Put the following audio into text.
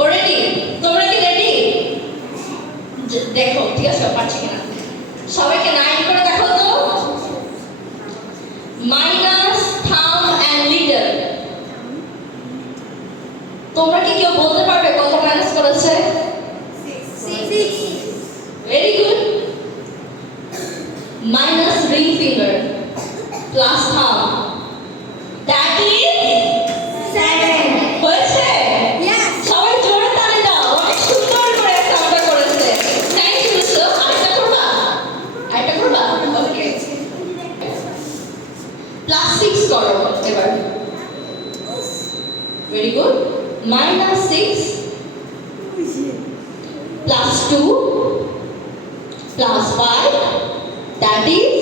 Already? তোমরা কি রেডি? দেখো ঠিক আছে পারছি কিনা সবাইকে 9 করে দেখো তো মাইনাস থাম এন্ড লিডার তোমরা কি কেউ বলতে পারবে কত মাইনাস করেছে 6 very good minus ring finger plus থাম দ্যাট ইজ 7 হয়েছে সবাই জোরে তালি দাও অনেক সুন্দর করে সাউন্ডটা করেছে থ্যাংক ইউ স্যার আরেকটা করবা ওকে প্লাস 6 করো এবার ভেরি গুড minus 6 plus 2 plus 5 that is